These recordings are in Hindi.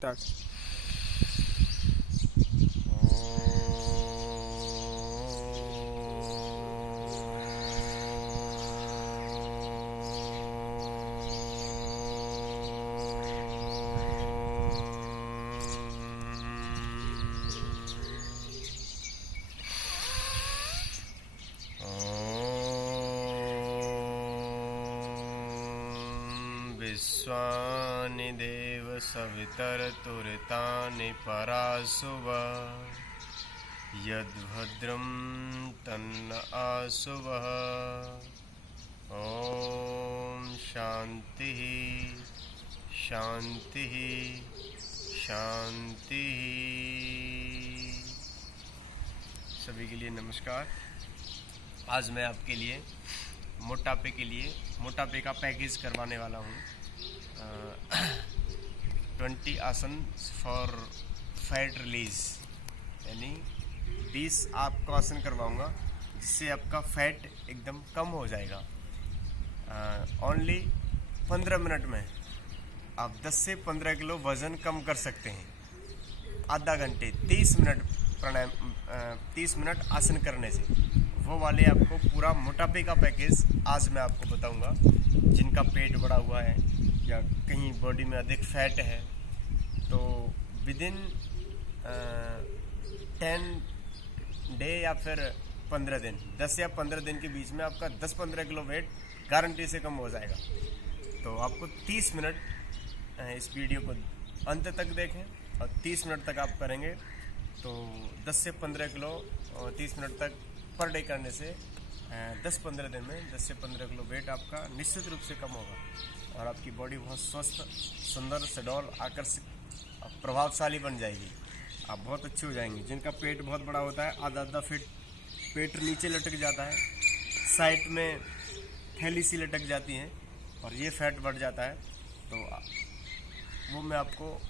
Tak. विश्वानि देव सवितर्तुरितानि परासुव यद्भद्रं तन्न आसुवः। ॐ शान्तिः शान्तिः शान्तिः। सभी के लिए नमस्कार। आज मैं आपके लिए मोटापे का पैकेज करवाने वाला हूँ। 20 आसन फॉर फैट रिलीज, यानी 20 आपको आसन करवाऊँगा जिससे आपका फैट एकदम कम हो जाएगा। ओनली 15 मिनट में आप 10 से 15 किलो वज़न कम कर सकते हैं। आधा घंटे 30 मिनट प्राणायाम 30 मिनट आसन करने से वो वाले आपको पूरा मोटापे का पैकेज आज मैं आपको बताऊंगा। जिनका पेट बढ़ा हुआ है या कहीं बॉडी में अधिक फैट है तो विदिन 10 डे या फिर 15 दिन 10 या 15 दिन के बीच में आपका 10-15 किलो वेट गारंटी से कम हो जाएगा। तो आपको 30 मिनट इस वीडियो को अंत तक देखें और 30 मिनट तक आप करेंगे तो 10 से 15 किलो 30 मिनट तक पर डे करने से 10-15 दिन में 10 से 15 किलो वेट आपका निश्चित रूप से कम होगा और आपकी बॉडी बहुत स्वस्थ, सुंदर, सुडौल, आकर्षक और प्रभावशाली बन जाएगी। आप बहुत अच्छे हो जाएंगे। जिनका पेट बहुत बड़ा होता है, आधा फिट पेट नीचे लटक जाता है, साइड में थैली सी लटक जाती है और ये फैट बढ़ जाता है, तो वो मैं आपको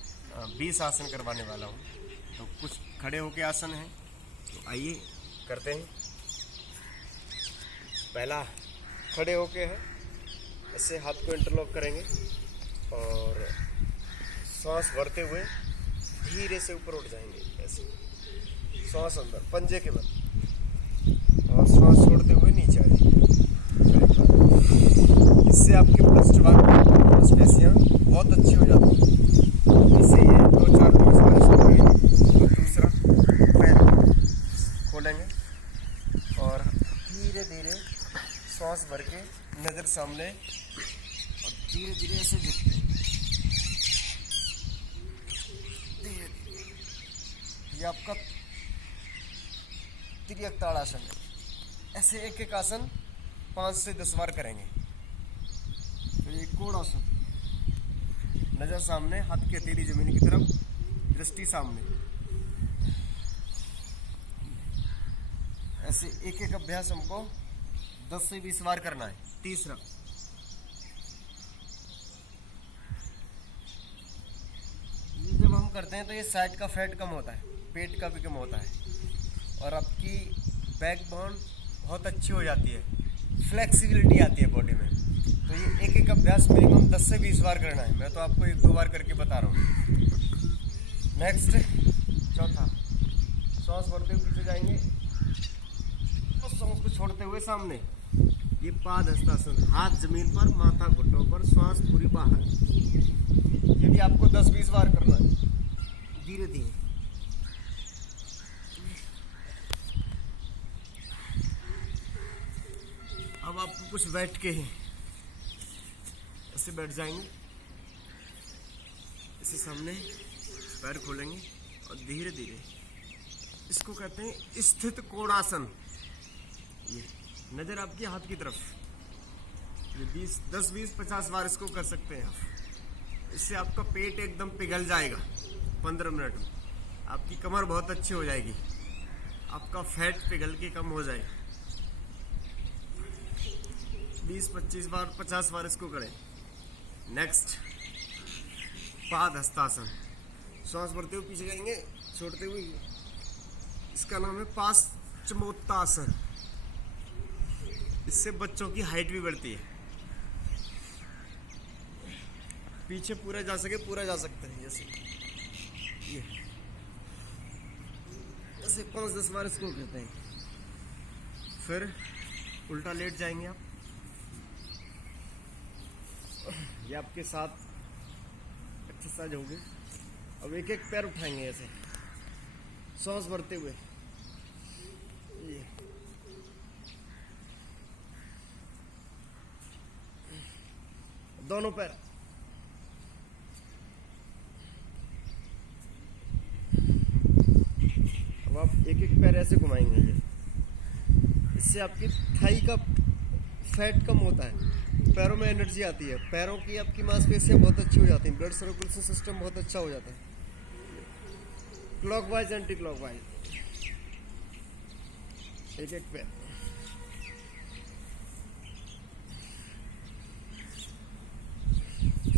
20 आसन करवाने वाला हूँ। तो कुछ खड़े होके आसन हैं, तो आइए करते हैं। पहला खड़े होके है, ऐसे हाथ को इंटरलॉक करेंगे और सांस भरते हुए धीरे से ऊपर उठ जाएंगे। ऐसे सांस अंदर पंजे के बल और सांस छोड़ते हुए नीचे आ जाएंगे। इससे आपके मांसपेशियां बहुत अच्छी हो जाती हैं। इससे ये 2-4 बार इसको करेंगे। तो दूसरा पैर खोलेंगे और धीरे धीरे सांस भर के नज़र सामने और धीरे धीरे ऐसे झुकते हैं। धीरे धीरे ये आपका तिर्यक ताड़ासन है। ऐसे एक एक आसन 5 से 10 बार करेंगे। फिर एक कोणासन, नज़र सामने, हाथ की हथेली जमीन की तरफ, दृष्टि सामने। ऐसे एक एक अभ्यास हमको 10 से 20 बार करना है। तीसरा ये जब हम करते हैं तो ये साइड का फैट कम होता है, पेट का भी कम होता है और आपकी बैकबोन बहुत अच्छी हो जाती है, फ्लेक्सिबिलिटी आती है बॉडी में। तो ये एक एक अभ्यास मिनिमम 10 से 20 बार करना है। मैं तो आपको 1-2 बार करके बता रहा हूँ। नेक्स्ट चौथा, सांस भरते हुए पीछे जाएंगे और सांस को छोड़ते हुए सामने। ये पाद हस्तासन, हाथ जमीन पर, माथा घुटनों पर, सांस पूरी बाहर। ये भी आपको 10-20 बार करना है, धीरे धीरे। अब आपको कुछ बैठ के हैं, ऐसे बैठ जाएंगे, ऐसे सामने पैर खोलेंगे और धीरे धीरे, इसको कहते हैं स्थित कोणासन। ये नज़र आपकी हाथ की तरफ। ये 10-20-50 बार इसको कर सकते हैं आप। इससे आपका पेट एकदम पिघल जाएगा 15 मिनट में। आपकी कमर बहुत अच्छी हो जाएगी, आपका फैट पिघल के कम हो जाएगा। 20-25 बार 50 बार इसको करें। नेक्स्ट पाद हस्तासन, सांस भरते हुए पीछे जाएंगे, छोड़ते हुए। इसका नाम है पाश्चिमोत्तासन। इससे बच्चों की हाइट भी बढ़ती है। पीछे पूरा जा सके पूरा जा सकते हैं। जैसे ये ऐसे 5-10 बार इसको करते हैं। फिर उल्टा लेट जाएंगे आप। ये आपके साथ एक्सरसाइज होगी। अब एक एक पैर उठाएंगे ऐसे सांस भरते हुए। ये दोनों पैर। अब आप एक एक पैर ऐसे घुमाएंगे। ये इससे आपकी थाई का फैट कम होता है, पैरों में एनर्जी आती है, पैरों की आपकी मांसपेशियां बहुत अच्छी हो जाती हैं, ब्लड सर्कुलेशन सिस्टम बहुत अच्छा हो जाता है। क्लॉकवाइज एंटी क्लॉकवाइज एक एक पैर।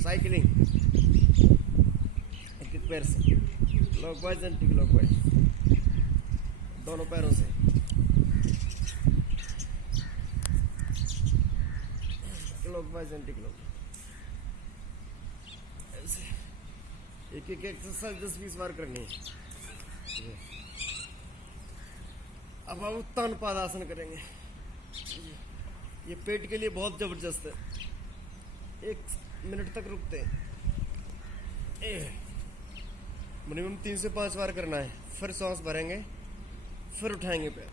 साइकिलिंग एक एक पैर से, क्लॉकवाइज एंटी क्लॉकवाइज दोनों पैरों से। क्लॉकवाइज एंटी क्लॉकवाइज ऐसे एक एक एक्सरसाइज 10-20 बार करनी है। अब हम उत्तान पादासन करेंगे। ये पेट के लिए बहुत जबरदस्त है। 1 मिनट तक रुकते हैं। मिनिमम 3 से 5 बार करना है। फिर सांस भरेंगे, फिर उठाएंगे पैर।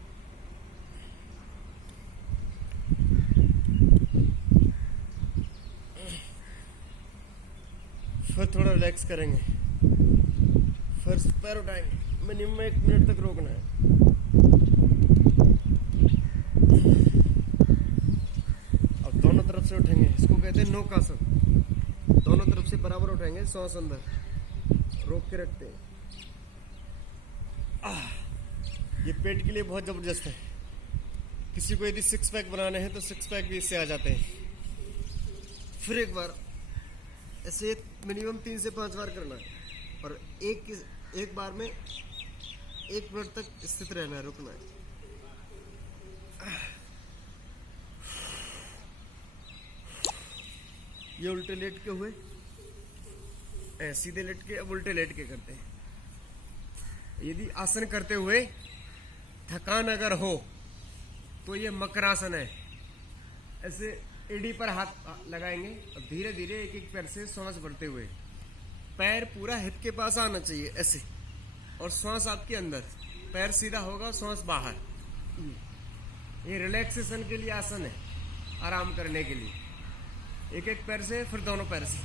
फिर थोड़ा रिलैक्स करेंगे, फिर पैर उठाएंगे। मिनिमम 1 मिनट तक रोकना है। अब दोनों तरफ से उठेंगे, इसको कहते हैं नौकासन। दोनों तरफ से बराबर उठाएंगे, सांस अंदर रोक के रखते हैं। ये पेट के लिए बहुत जबरदस्त है। किसी को यदि 6 पैक बनाने हैं तो 6 पैक भी इससे आ जाते हैं। फिर एक बार ऐसे मिनिमम 3 से 5 बार करना है और एक बार में 1 मिनट तक स्थित रहना है, रुकना है। ये उल्टे लेट के हुए, सीधे लेट के, अब उल्टे लेट के करते हैं। यदि आसन करते हुए थकान अगर हो तो ये मकरासन है। ऐसे एड़ी पर हाथ लगाएंगे और धीरे धीरे एक एक पैर से सांस भरते हुए पैर पूरा हिप के पास आना चाहिए ऐसे, और सांस आपके अंदर, पैर सीधा होगा, सांस बाहर। ये रिलैक्सेशन के लिए आसन है, आराम करने के लिए। एक एक पैर से, फिर दोनों पैर से।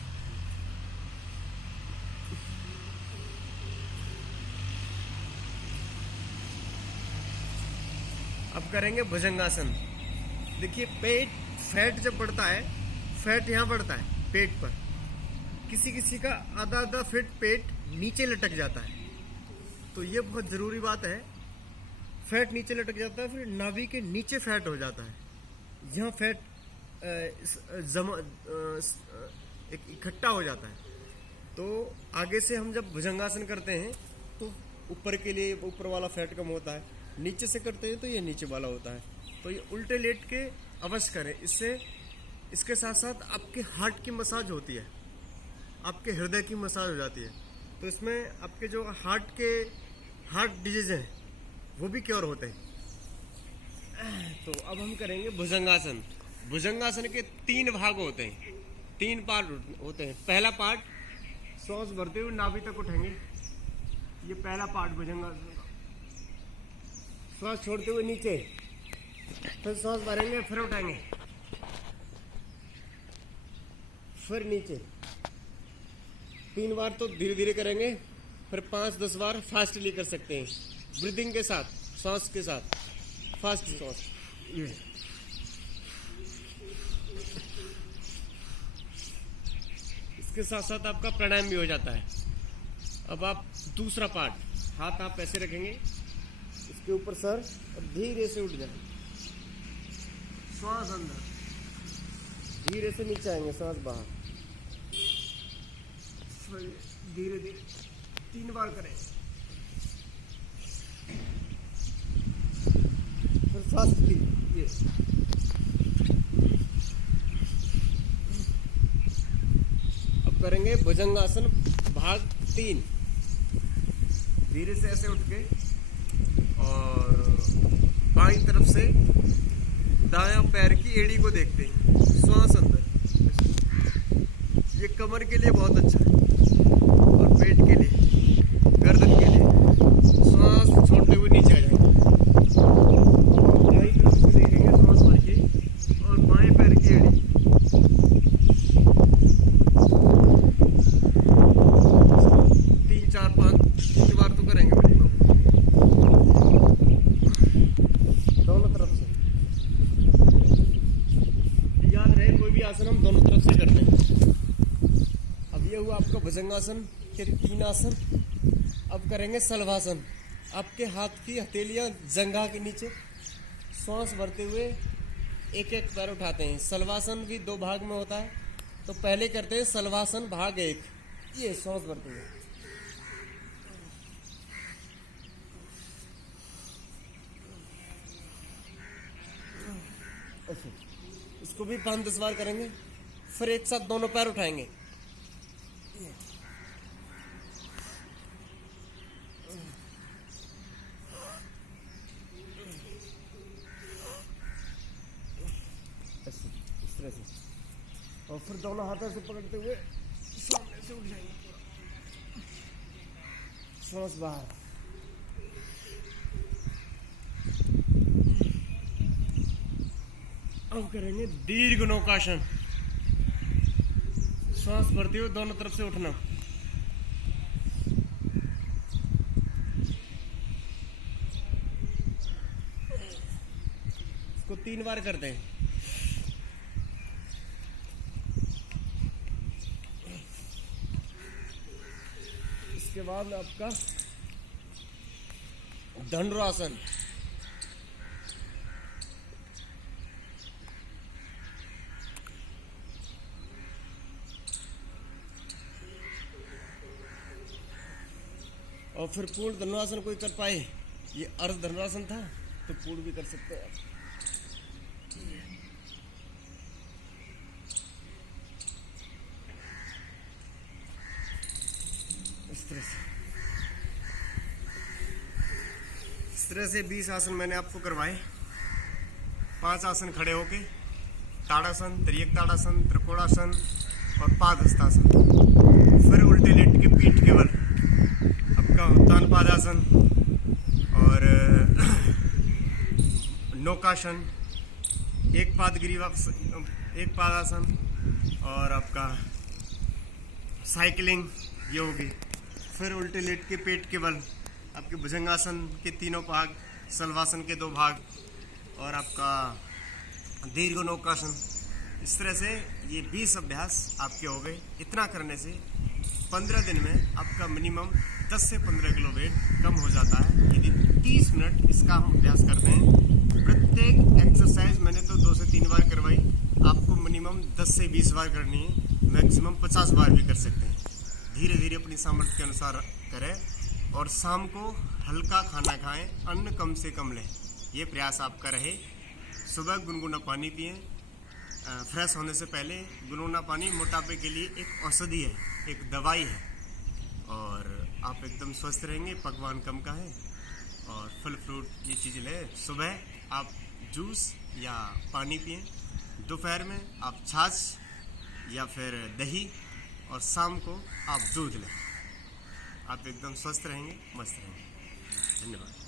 अब करेंगे भुजंगासन। देखिए पेट, फैट जब बढ़ता है, फैट यहाँ बढ़ता है पेट पर। किसी किसी का आधा फैट पेट नीचे लटक जाता है, तो ये बहुत जरूरी बात है। फैट नीचे लटक जाता है, फिर नाभि के नीचे फैट हो जाता है। यहाँ फैट इकट्ठा हो जाता है। तो आगे से हम जब भुजंगासन करते हैं तो ऊपर के लिए ऊपर वाला फैट कम होता है, नीचे से करते हैं तो ये नीचे वाला होता है। तो ये उल्टे लेट के अवश्य करें। इससे इसके साथ साथ आपके हार्ट की मसाज होती है, आपके हृदय की मसाज हो जाती है। तो इसमें आपके जो हार्ट डिजीज हैं वो भी क्योर होते हैं। तो अब हम करेंगे भुजंगासन। भुजंगासन के 3 भाग होते हैं, 3 पार्ट होते हैं। पहला पार्ट सांस भरते हुए नाभि तक उठेंगे, ये पहला पार्ट भुजंगासन का। सांस छोड़ते हुए नीचे, फिर सांस भरेंगे, फिर उठाएंगे, फिर नीचे। 3 बार तो धीरे धीरे करेंगे, फिर 5-10 बार फास्टली कर सकते हैं, ब्रीदिंग के साथ, सांस के साथ, फास्ट सांस। ये इसके साथ साथ आपका प्राणायाम भी हो जाता है। अब आप दूसरा पार्ट, हाथ आप ऐसे रखेंगे इसके ऊपर सर, और धीरे से उठ जाए, श्वास अंदर, धीरे से नीचे आएंगे, सांस बाहर। धीरे धीरे 3 बार करें, फिर फास्टली। ये अब करेंगे भुजंगासन भाग 3। धीरे से ऐसे उठ के और बाईं तरफ से दायां पैर की एड़ी को देखते हैं, श्वास अंदर। ये कमर के लिए बहुत अच्छा है और पेट के लिए, गर्दन के लिए। श्वास छोड़ते हुए नीचे आ जाएंगे, बाईं तरफ से देखेंगे श्वास भर के, और बाएं पैर की एड़ी। 3 4 5 बार तो करेंगे मिनिमम, दोनों तरफ से। याद रहे कोई भी आसन हम दोनों तरफ से करते हैं। अब ये हुआ आपका भुजंगासन के 3 आसन। अब करेंगे सलवासन। आपके हाथ की हथेलियां जंघा के नीचे, श्वास भरते हुए एक एक पैर उठाते हैं। सलवासन भी 2 भाग में होता है, तो पहले करते हैं सलवासन भाग 1। ये श्वास भरते हुए, इसको भी 5-10 बार करेंगे। फिर एक साथ दोनों पैर उठाएंगे, इस तरह से, और फिर दोनों हाथों से पकड़ते हुए सामने से उठ जाएंगे पूरा, श्वास बाहर। अब करेंगे दीर्घ नौकासन। श्वास भरते हुए दोनों तरफ से उठना। इसको 3 बार करते हैं। इसके बाद आपका धनुरासन। और फिर पूर्ण धनुरासन कोई कर पाए, ये अर्ध धनुरासन था, तो पूर्ण भी कर सकते हैं आप। इस तरह से 20 आसन मैंने आपको करवाए। 5 आसन खड़े होके, ताड़ासन, त्रियक ताड़ासन, त्रिकोणासन और पादहस्तासन। फिर उल्टे लेट के पीठ के बल आपका उत्तान पादासन और नौकासन, एक पादासन और आपका साइकिलिंग, ये होगी। फिर उल्टे लेट के पेट के बल आपके भुजंगासन के 3 भाग, सलवासन के 2 भाग और आपका दीर्घ नौकासन। इस तरह से ये 20 अभ्यास आपके हो गए। इतना करने से 15 दिन में आपका मिनिमम 10 से 15 किलो वेट कम हो जाता है, यदि 30 मिनट इसका हम अभ्यास करते हैं। प्रत्येक एक्सरसाइज मैंने तो 2 से 3 बार करवाई, आपको मिनिमम 10 से 20 बार करनी है, मैक्सिमम 50 बार भी कर सकते हैं। धीरे धीरे अपनी सामर्थ्य के अनुसार करें और शाम को हल्का खाना खाएं, अन्न कम से कम लें। ये प्रयास आपका रहे। सुबह गुनगुना पानी पिएं। फ्रेश होने से पहले गुनगुना पानी मोटापे के लिए एक औषधि है, एक दवाई है, और आप एकदम स्वस्थ रहेंगे। पकवान कम का है और फल फ्रूट ये चीज़ लें। सुबह आप जूस या पानी पिएं, दोपहर में आप छाछ या फिर दही, और शाम को आप दूध लें। आप एकदम स्वस्थ रहेंगे, मस्त रहेंगे। धन्यवाद।